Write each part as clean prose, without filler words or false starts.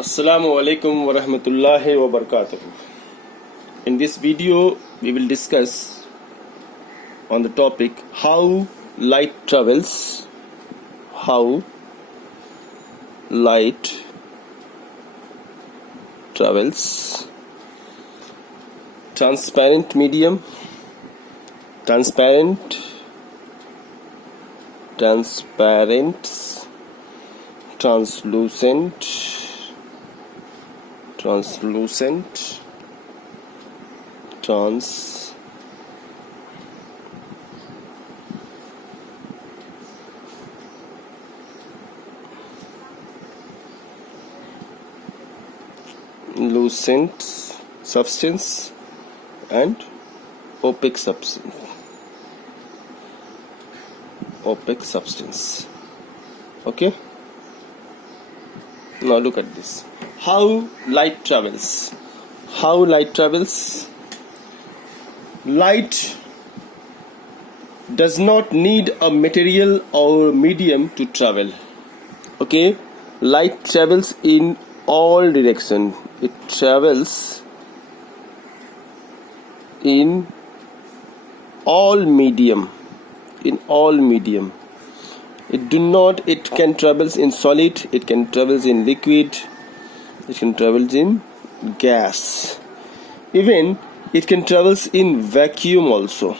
Assalamu alaikum wa rahmatullahi wa barakatuh. In this video, we will discuss on the topic how light travels. How light travels. Transparent medium, transparent, translucent, translucent substance and opaque substance. Okay, now look at this. How light travels. Light does not need a material or medium to travel. Okay, light travels in all direction. It travels in all medium. It can travel in solid, it can travel in liquid, it can travel in gas, even it can travel in vacuum also.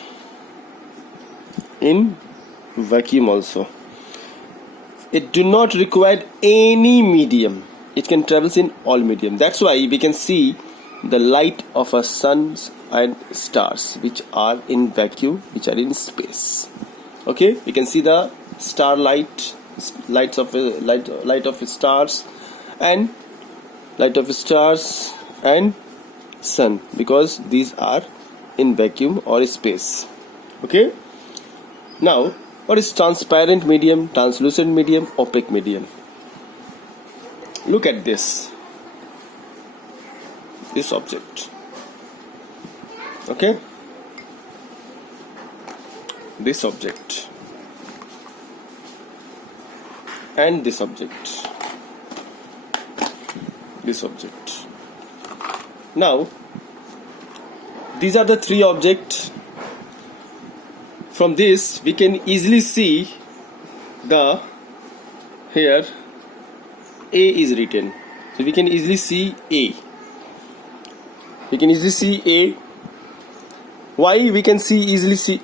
It do not require any medium. It can travel in all medium. That's why we can see the light of a suns and stars, which are in vacuum, which are in space. Okay, we can see the starlight, light of stars and sun, because these are in vacuum or space. Okay, now what is transparent medium, translucent medium, opaque medium? Look at this object. Okay, this object and this object. Now these are the three objects. From this we can easily see the here A is written, so we can easily see A. Why we can easily see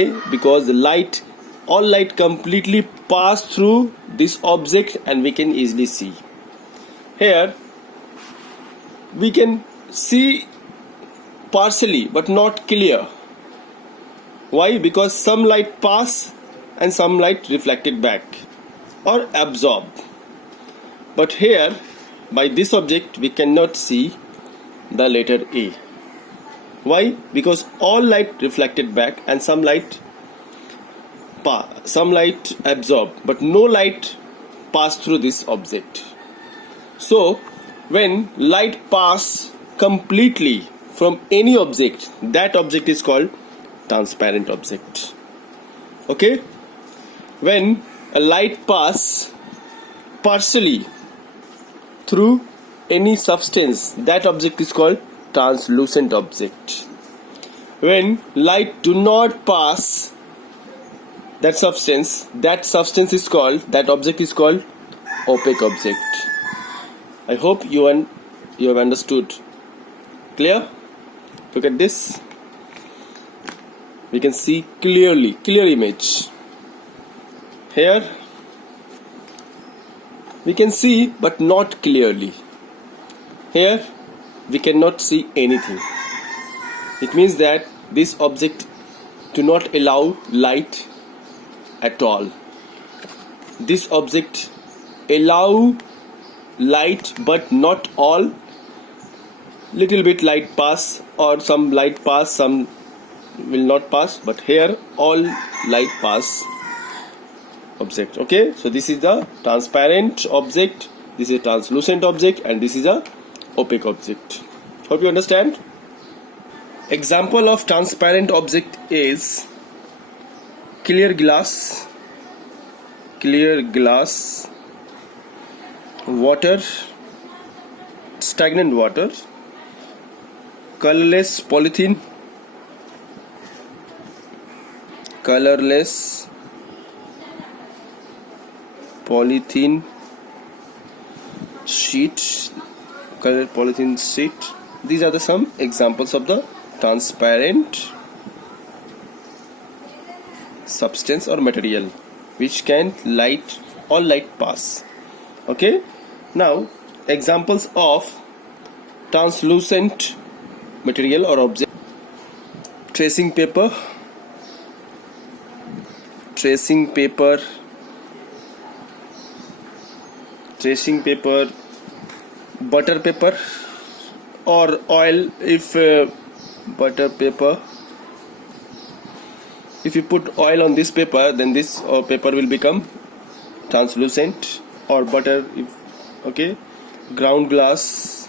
A? Because the all light completely pass through this object and we can easily see. Here we can see partially but not clear. Why? Because some light pass and some light reflected back or absorbed. But here by this object we cannot see the letter A. Why? Because all light reflected back and some light absorbed, but no light pass through this object. So when light pass completely from any object, that object is called transparent object. Okay, when a light pass partially through any substance, that object is called translucent object. When light do not pass that object is called opaque object. I hope you have understood. Clear? Look at this. We can see clear image. Here we can see but not clearly. Here we cannot see anything. It means that this object do not allow light at all. This object allow light but not all. Little bit light pass, or some light pass, some will not pass, but here all light pass object. Okay, so this is the transparent object, this is a translucent object, and this is a opaque object. Hope you understand. Example of transparent object is clear glass, water, stagnant water, colorless polythene, colorless polythene sheet, colored polythene sheet. These are the some examples of the transparent substance or material which can light pass. Okay, now examples of translucent material or object: tracing paper, butter paper or oil. If butter paper, if you put oil on this paper, then this paper will become translucent, or butter. Okay, ground glass.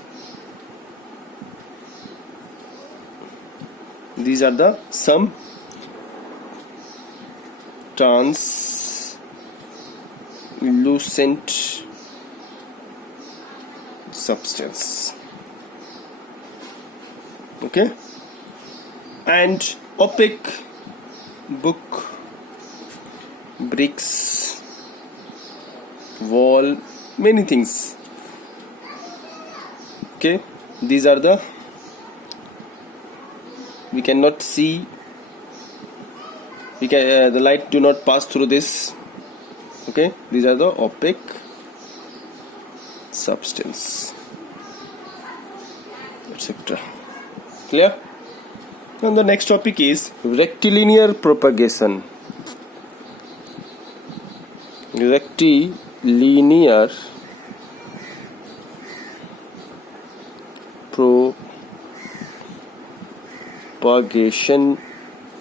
These are the some translucent substance. Okay, and opaque book, bricks, wall, many things. Okay, these are the, we cannot see, we can the light do not pass through this. Okay, these are the opaque substance, etc. Clear? And the next topic is rectilinear propagation. Rectilinear propagation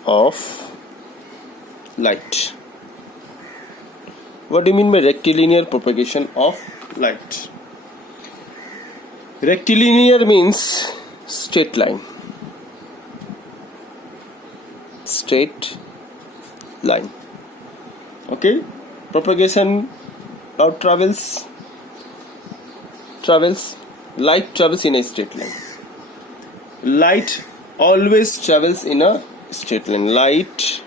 of light. What do you mean by rectilinear propagation of light? Rectilinear means straight line. Okay, propagation of light travels in a straight line. Light always travels in a straight line. Light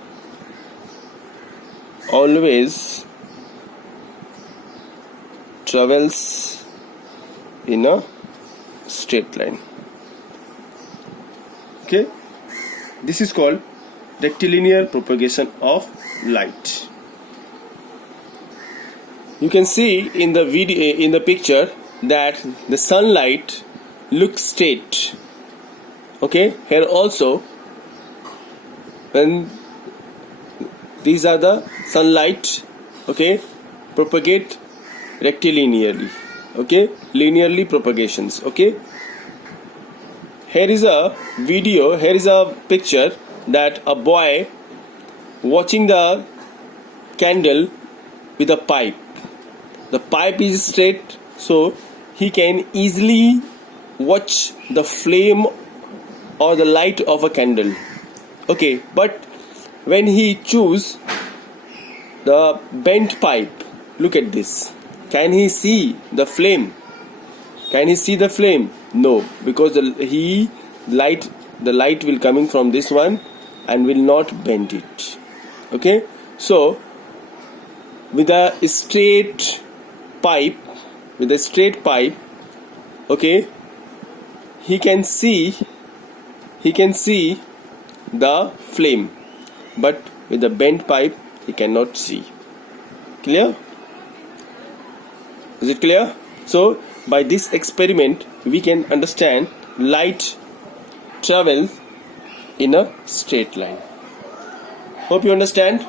always travels in a straight line. Okay, this is called rectilinear propagation of light. You can see in the video, in the picture, that the sunlight looks straight. Okay, here also, when these are the sunlight, okay, propagate rectilinearly. Okay, linearly propagations. Okay, here is a video, here is a picture that a boy watching the candle with a pipe. The pipe is straight, so he can easily watch the flame or the light of a candle. Okay, but when he choose the bent pipe, look at this. Can he see the flame? Can he see the flame? No, because the light will coming from this one and will not bend it. Okay, so with a straight pipe, okay, he can see the flame, but with the bent pipe he cannot see. Clear? Is it clear? So by this experiment we can understand light travels in a straight line. Hope you understand.